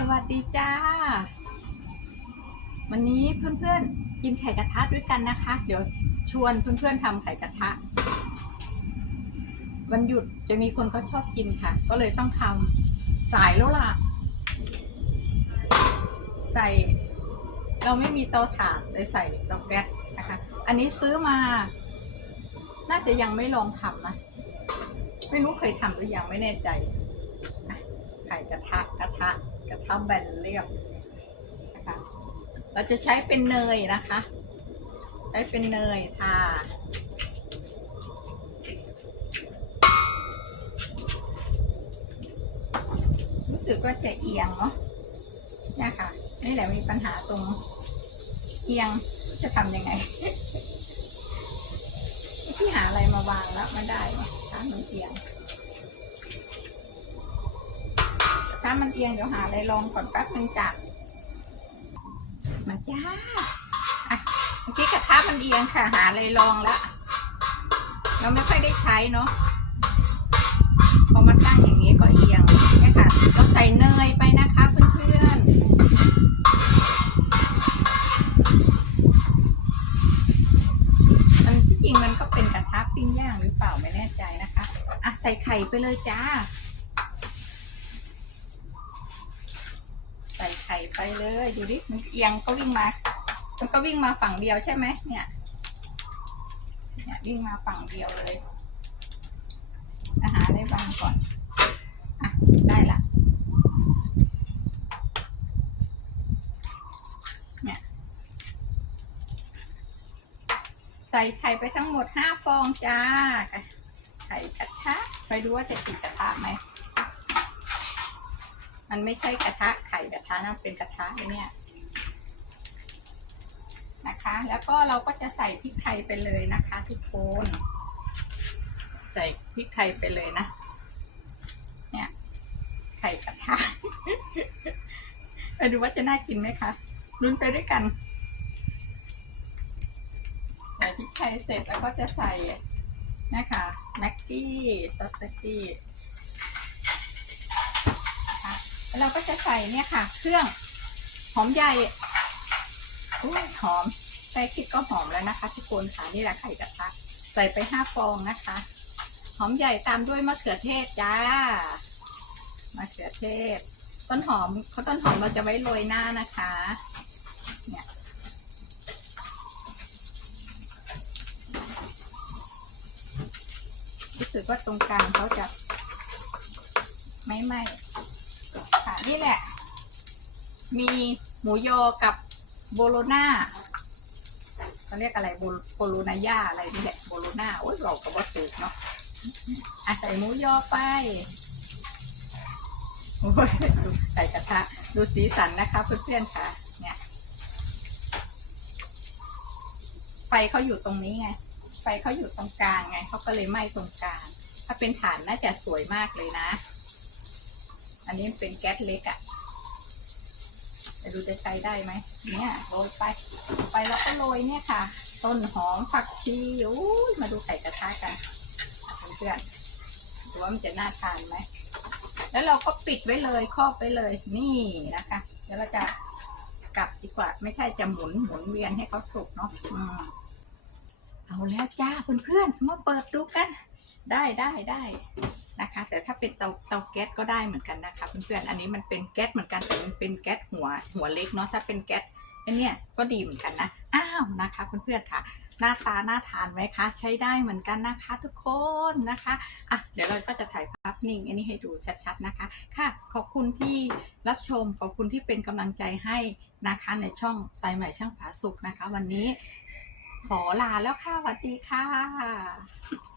สวัสดีจ้า วันนี้เพื่อนๆกินไข่กระทะด้วยกันนะคะ เดี๋ยวชวนเพื่อนๆทำไข่กระทะ วันหยุดจะมีคนเขาชอบกินค่ะ ก็เลยต้องทำสายแล้วล่ะ ใส่ เราไม่มีเตาถ่านเลยใส่เตาแก๊สนะคะ อันนี้ซื้อมา น่าจะยังไม่ลองทำนะไม่รู้เคยทำหรือยังไม่แน่ใจไข่กระทะกระทะ กระทะแบนเรียบนะคะเราจะใช้เป็นเนยนะคะ ใช้เป็นเนยทารู้สึกว่าจะเอียงเนาะเนี่ยค่ะ นี่แหละมีปัญหาตรงเอียงจะทำยังไงที่หาอะไรมาวางแล้วไม่ได้เนาะถ้ามันเอียง ถ้า มันเอียงเดี๋ยวหาอะไรลองก่อนแป๊บนึงจ้ะมาจ้าอะเมื่อกี้กระทะมันเอียงค่ะ หาอะไรลองแล้วเราไม่ค่อยได้ใช้เนาะพอมาตั้งอย่างนี้ก็เอียงเนี่ยค่ะเราใส่เนยไปนะคะเพื่อนๆมันที่จริงมันก็เป็นกระทะปิ้งย่างหรือเปล่าไม่แน่ใจนะคะอะใส่ไข่ไปเลยจ้า ใส่ ไข่ไปเลยดูดิมันเอียงก็วิ่งมา มันก็วิ่งมาฝั่งเดียวใช่ไหมเนี่ยเนี่ยวิ่งมาฝั่งเดียวเลยอาหารได้บางก่อนอะได้ละเนี่ยใส่ไข่ไปทั้งหมดห้าฟองจ้าไข่กระทะไปดูว่าจะติดกระทะไหม มันไม่ใช่กระทะไข่กระทะนะเป็นกระทะเนี่ยนะคะ แล้วก็เราก็จะใส่พริกไทยไปเลยนะคะทุกคนใส่พริกไทยไปเลยนะ เนี่ยไข่กระทะไปดูว่าจะน่ากินไหมคะลุ้นไปด้วยกันใส่พริกไทยเสร็จแล้วก็จะใส่นะคะแม็กกี้ซอสแม็กกี้ แล้ว เราก็จะใส่เนี่ยค่ะ เครื่องหอมใหญ่หอมแค่คิดก็หอมแล้วนะคะ ทุกคนค่ะนี่แหละไข่กระทะใส่ไปห้าฟองนะคะ หอมใหญ่ตามด้วยมะเขือเทศจ้ามะเขือเทศ ต้นหอมเขาต้นหอมเราจะไว้โรยหน้านะคะ เนี่ยรู้สึกว่าตรงกลางเขาจะไม่ไหม้ ค่ะนี่แหละ มีหมูยอกับโบโลนาเขาเรียกอะไรโบโลนาย่าอะไรนี่แหละโบโลนาโอ้ยเราก็ว่าถูกเนาะอะใส่หมูยอไปโอ้ยใส่กระทะ ดูสีสันนะคะเพื่อนๆค่ะ เนี่ย ไฟเขาอยู่ตรงนี้ไง ไฟเขาอยู่ตรงกลางไงเขาก็เลยไหม้ตรงกลาง ถ้าเป็นฐานน่าจะสวยมากเลยนะ อันนี้เป็นแก๊สเล็กอะ่ะจะดูจะใช้ได้ไหมเนี่ยโรยไปไปแล้วก็โรยเนี่ยค่ะ ต้นหอมผักชีอู้ยมาดูไข่กระทะกันเพื่อนดูว่ามันจะน่าทานไหมแล้วเราก็ปิดไว้เลยครอบไว้เลยนี่นะคะเดี๋ยวเราจะกลับดีกว่า ไม่ใช่จะหมุนหมุนเวียนให้เขาสุกเนาะอเอาแล้วจ้าเพื่อนๆมาเปิดดูกัน ได้ได้ได้นะคะ แต่ถ้าเป็นเตาเตาแก๊สก็ได้เหมือนกันนะคะเพื่อนๆอันนี้มันเป็นแก๊สเหมือนกันแต่มันเป็นแก๊สหัวหัวเล็กเนาะถ้าเป็นแก๊สอันเนี้ยก็ดีเหมือนกันนะอ้าวนะคะเพื่อนๆค่ะ หน้าตาน่าทานไหมคะ ใช้ได้เหมือนกันนะคะ ทุกคนนะคะอะเดี๋ยวเราก็จะถ่ายภาพนิ่ง อันนี้ให้ดูชัดๆนะคะ ค่ะ ขอบคุณที่รับชมขอบคุณที่เป็นกำลังใจให้นะคะในช่องสายใหม่ช่างผาสุกนะคะ วันนี้ขอลาแล้วค่ะสวัสดีค่ะ